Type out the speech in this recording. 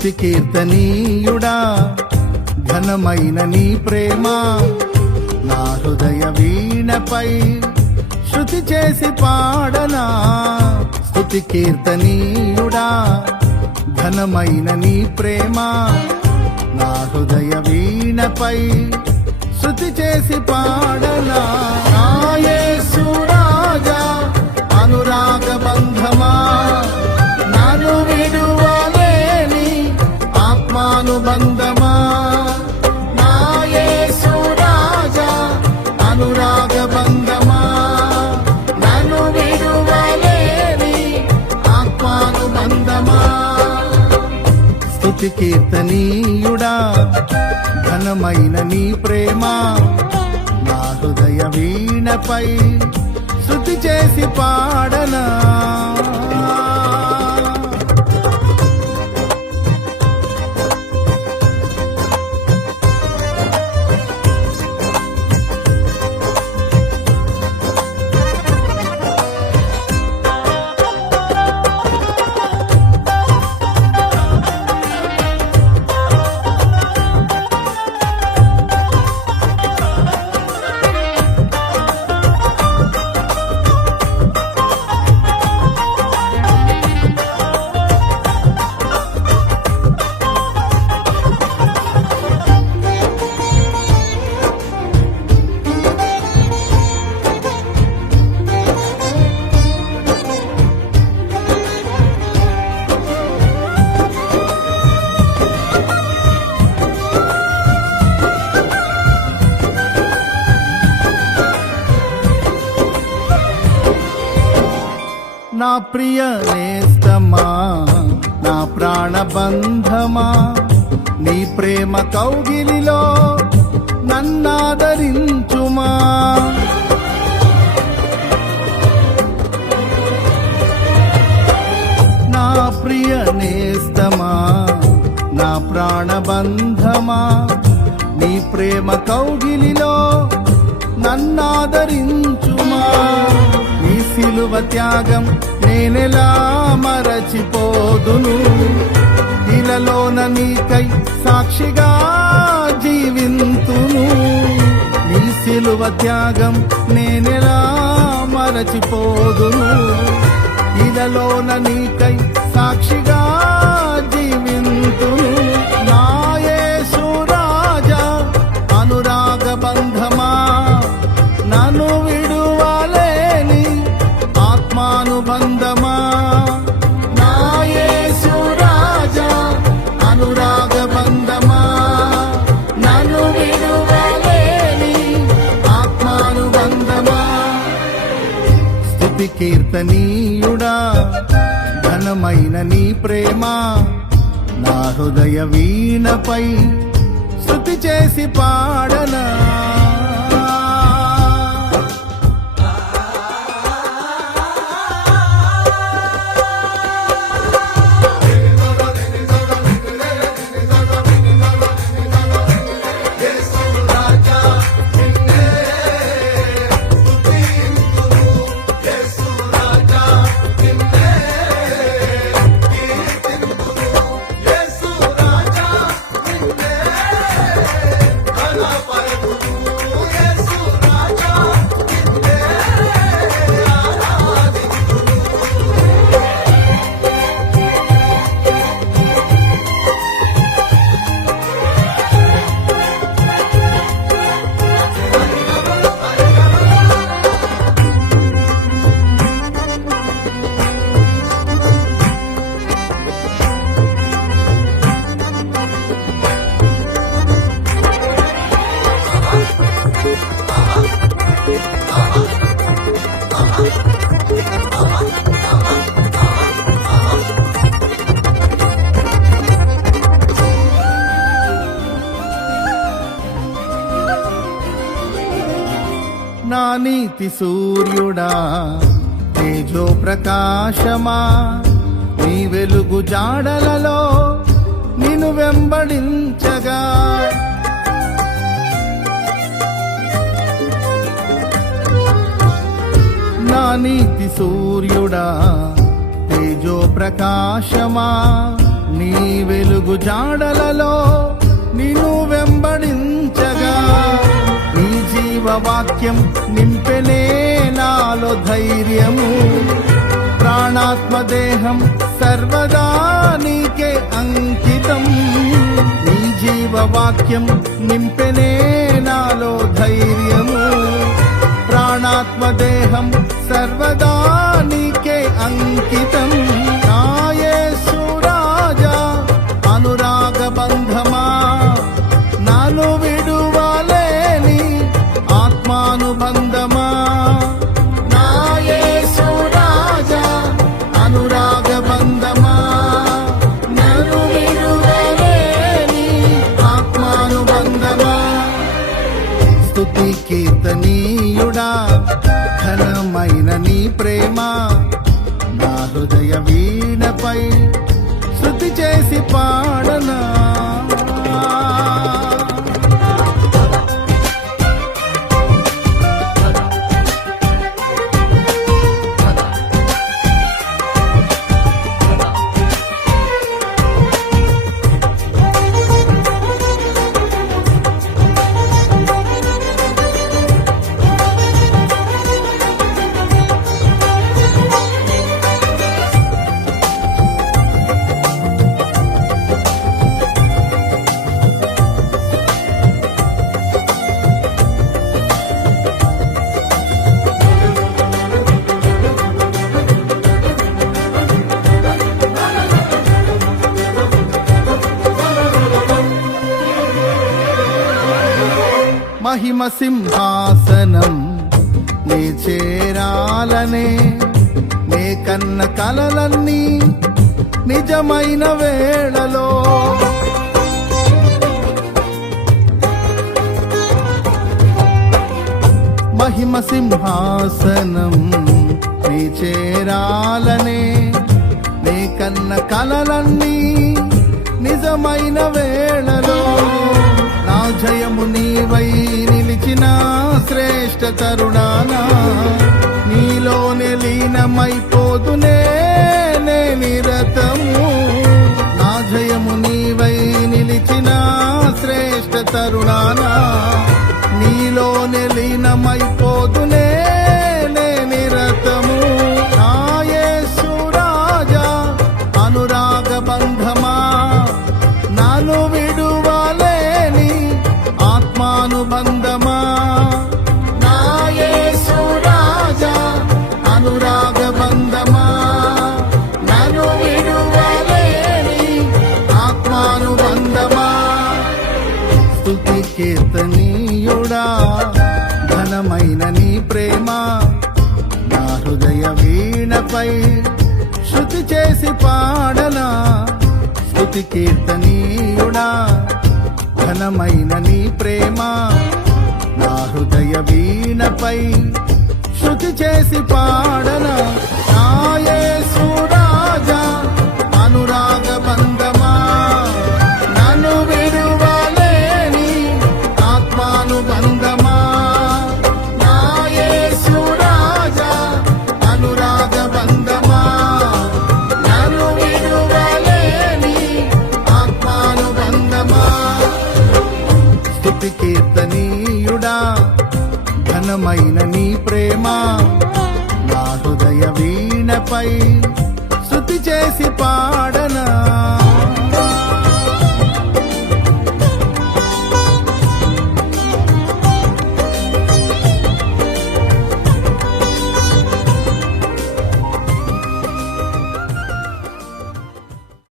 స్తుతి కీర్తనీయుడా ఘనమైన నీ ప్రేమ నా హృదయ వీణపై శృతి చేసి పాడనా. స్తుతి కీర్తనీయుడా ఘనమైన నీ ప్రేమ నా హృదయ వీణపై శృతి చేసి పాడనా. నా యేసు రాజా అనురాగ బంధమా నన్ను విడువలేని ఆత్మానుబంధమా. నా యేసు రాజా అనురాగ బంధమా నన్ను విడువలేని ఆత్మానుబంధమా. స్తుతి కీర్తనీయుడా ఘనమైన నీ ప్రేమ నా హృదయ వీణపై శృతి చేసి పాడనా. నా ప్రియ నేస్తమా నా ప్రాణబంధమా నీ ప్రేమ కౌగిలిలో నన్నాదరించుమా. నా ప్రియ నేస్తమా నా ప్రాణబంధమా నీ ప్రేమ కౌగిలిలో నన్నాదరించుమా. నీ సిలువ త్యాగం నేనెలా మరచిపోదును, ఇలలోన నీకై సాక్షిగా జీవింతును. నీ సిలువ త్యాగం నేనెలా మరచిపోదును, ఇలలోన నీకై సాక్షిగా జీవింతును. నా యేసు రాజా అనురాగ బంధమా నన్ను విడువలేని ఆత్మానుబంధమా. నా యేసు రాజా అనురాగ బంధమా నన్ను విడువలేని ఆత్మానుబంధమా. స్తుతి కీర్తనీయుడా ఘనమైన నీ ప్రేమ నా హృదయ వీణపై స్తుతి చేసి పాడనా. నా నీతి సూర్యుడా తేజో ప్రకాశమా నీ వెలుగు జాడలలో నిన్ను వెంబడించగా. నా నీతి సూర్యుడా తేజో ప్రకాశమా నీ వెలుగు జాడలలో నిన్ను వెంబడించగా నీ జీవవాక్యం నింపెనే నాలో ధైర్యము. ప్రాణాత్మ దేహం సర్వదా నీకే అంకితం. నీ జీవవాక్యం నింపెనే నాలో ధైర్యము. ప్రాణాత్మ దేహం సర్వదా నీకే అంకితం. నా యేసు రాజా అనురాగ బంధమా, నాను విడువలేని ఆత్మానుబంధమా. నా యేసు రాజా అనురాగ బంధమా, నాను విడువలేని ఆత్మానుబంధమా. స్తుతి కీర్తనీయుడా ఘనమైన నీ ప్రేమ నా హృదయ వీణపై శృతి చేసి పాడనా. మహిమ సింహాసనం నీ చేరాలనే నే కన్న కలలన్నీ నిజమైన వేళలో. మహిమ సింహాసనం నీ చేరాలనే నే కన్న కలలన్నీ నిజమైన వేళలో. నా జయము నీవై నిలిచిన శ్రేష్ఠ తరుణానా, నీలోనే లీనమైపోదునే నే నిరతము. నా జయము నీవై నిలిచిన శ్రేష్ఠ తరుణానా, నీలోనే లీనమైపోదునే నే నిరతము. నా యేసు రాజా అనురాగ బంధమా, నాను విడువలేని ఆత్మానుబంధమా. నా యేసు రాజా అనురాగ బంధమా, నాను విడువలేని ఆత్మానుబంధమా. స్తుతి కీర్తనీయుడా ఘనమైన నీ ప్రేమ నా హృదయ వీణపై శృతి చేసి పాడనా. స్తుతి కీర్తనీయుడా ఘనమైన నీ ప్రేమ నా హృదయ వీణపై శృతి చేసి పాడనా. నా యేసు రాజా అనురాగ బంధమా, నన్ను విడువలేని ఆత్మానుబంధమా. నా యేసు రాజా అనురాగ బంధమా, నన్ను విడువలేని ఆత్మానుబంధమా. స్తుతి కీర్తనీయుడా ఘనమైన నీ ప్రేమ నా హృదయ వీణపై శృతి చేసి పాడనా.